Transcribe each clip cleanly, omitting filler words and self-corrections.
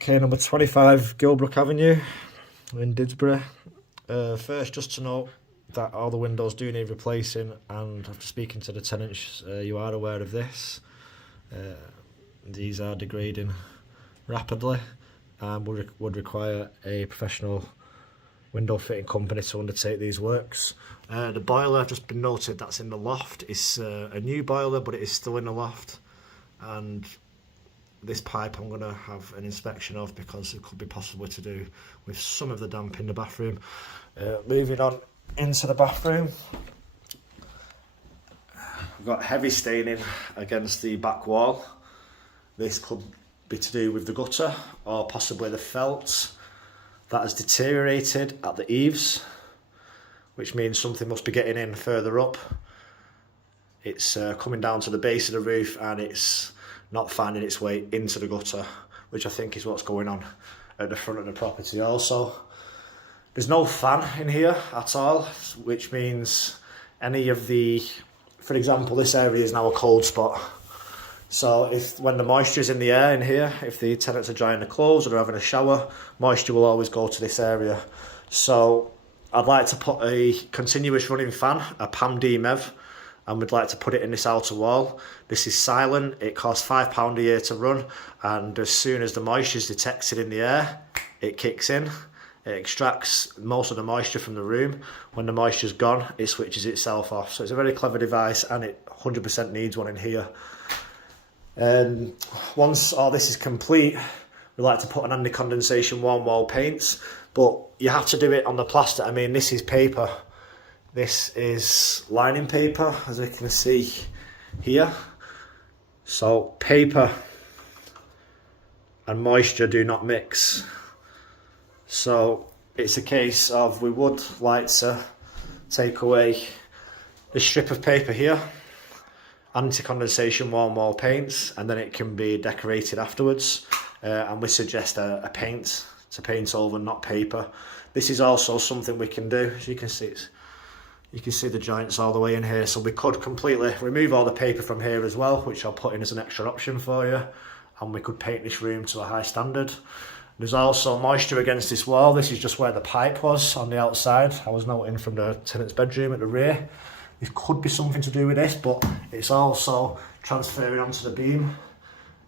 Okay, number 25 Gilbrook Avenue in Didsbury. First, just to note that all the windows do need replacing, and after speaking to the tenants, you are aware of this. These are degrading rapidly and would require a professional window fitting company to undertake these works. The boiler, just been noted, that's in the loft. It's a new boiler, but it is still in the loft. And this pipe I'm going to have an inspection of because it could be possible to do with some of the damp in the bathroom. Moving on into the bathroom, we've got heavy staining against the back wall. This could be to do with the gutter or possibly the felt that has deteriorated at the eaves, which means something must be getting in further up. It's coming down to the base of the roof and it's not finding its way into the gutter, which I think is what's going on at the front of the property. Also, there's no fan in here at all, which means any of the, for example, this area is now a cold spot. So if when the moisture is in the air in here, if the tenants are drying their clothes or they're having a shower, moisture will always go to this area. So I'd like to put a continuous running fan, a PAM-D MEV, and we'd like to put it in this outer wall. This is silent, it costs £5 a year to run, and as soon as the moisture is detected in the air, it kicks in. It extracts most of the moisture from the room. When the moisture's gone, it switches itself off. So it's a very clever device, and it 100% needs one in here. Once all this is complete, we like to put an anti-condensation warm wall paints, but you have to do it on the plaster. I mean, this is paper. This is lining paper, as you can see here. So paper and moisture do not mix. So it's a case of we would like to take away this strip of paper here, anti-condensation warm wall paints, and then it can be decorated afterwards. And we suggest a paint to paint over, not paper. This is also something we can do. As you can see, you can see the joints all the way in here, so we could completely remove all the paper from here as well, which I'll put in as an extra option for you, and we could paint this room to a high standard. There's also moisture against this wall. This is just where the pipe was on the outside. I was noting from the tenant's bedroom at the rear. This could be something to do with this, but it's also transferring onto the beam.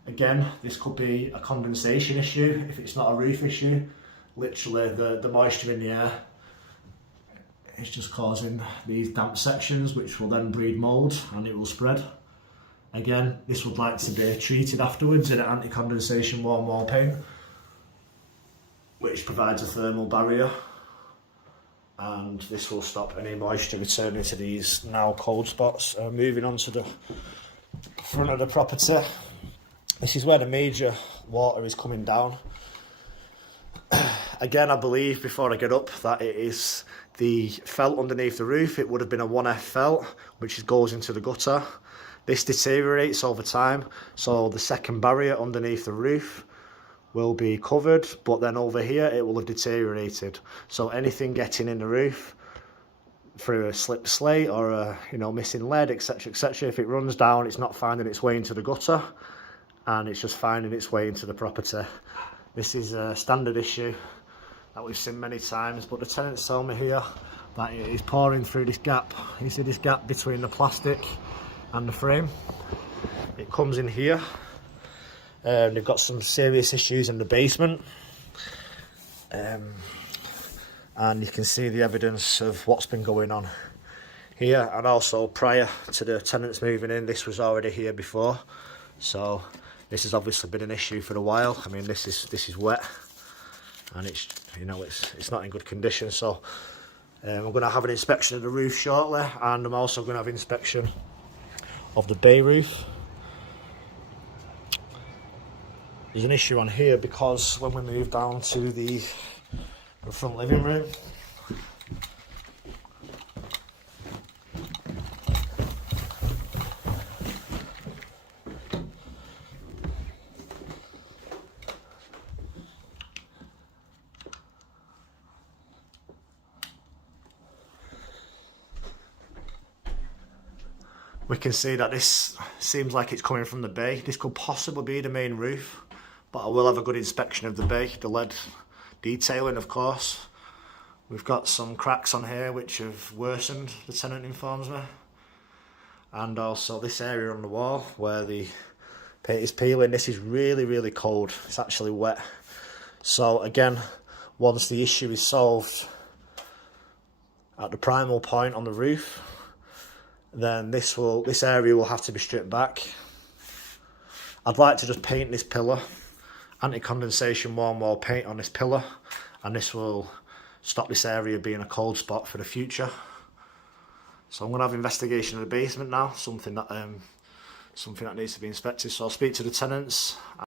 Again, this could be a condensation issue if it's not a roof issue. Literally, the moisture in the air is just causing these damp sections, which will then breed mould and it will spread. Again, this would like to be treated afterwards in an anti-condensation warm wall paint, which provides a thermal barrier, and this will stop any moisture returning to these now cold spots. Moving on to the front of the property, this is where the major water is coming down. Again, I believe, before I get up, that it is the felt underneath the roof. It would have been a 1F felt, which goes into the gutter. This deteriorates over time, so the second barrier underneath the roof will be covered, but then over here it will have deteriorated. So anything getting in the roof through a slipped slate or a missing lead, etc., etc., if it runs down, it's not finding its way into the gutter, and it's just finding its way into the property. This is a standard issue that we've seen many times, but the tenants tell me here that it is pouring through this gap. You see this gap between the plastic and the frame? It comes in here. They've got some serious issues in the basement, and you can see the evidence of what's been going on here. And also, prior to the tenants moving in, this was already here before, so this has obviously been an issue for a while. I mean, this is wet, and it's not in good condition. So I'm going to have an inspection of the roof shortly, and I'm also going to have an inspection of the bay roof. There's an issue on here because when we move down to the front living room, we can see that this seems like it's coming from the bay. This could possibly be the main roof, but I will have a good inspection of the bay, the lead detailing of course. We've got some cracks on here which have worsened, the tenant informs me. And also this area on the wall where the paint is peeling, this is really cold, it's actually wet. So again, once the issue is solved at the primal point on the roof, then this area will have to be stripped back. I'd like to just paint this pillar, anti-condensation warm wall paint on this pillar, and this will stop this area being a cold spot for the future. So I'm going to have investigation of the basement now, something that needs to be inspected. So I'll speak to the tenants.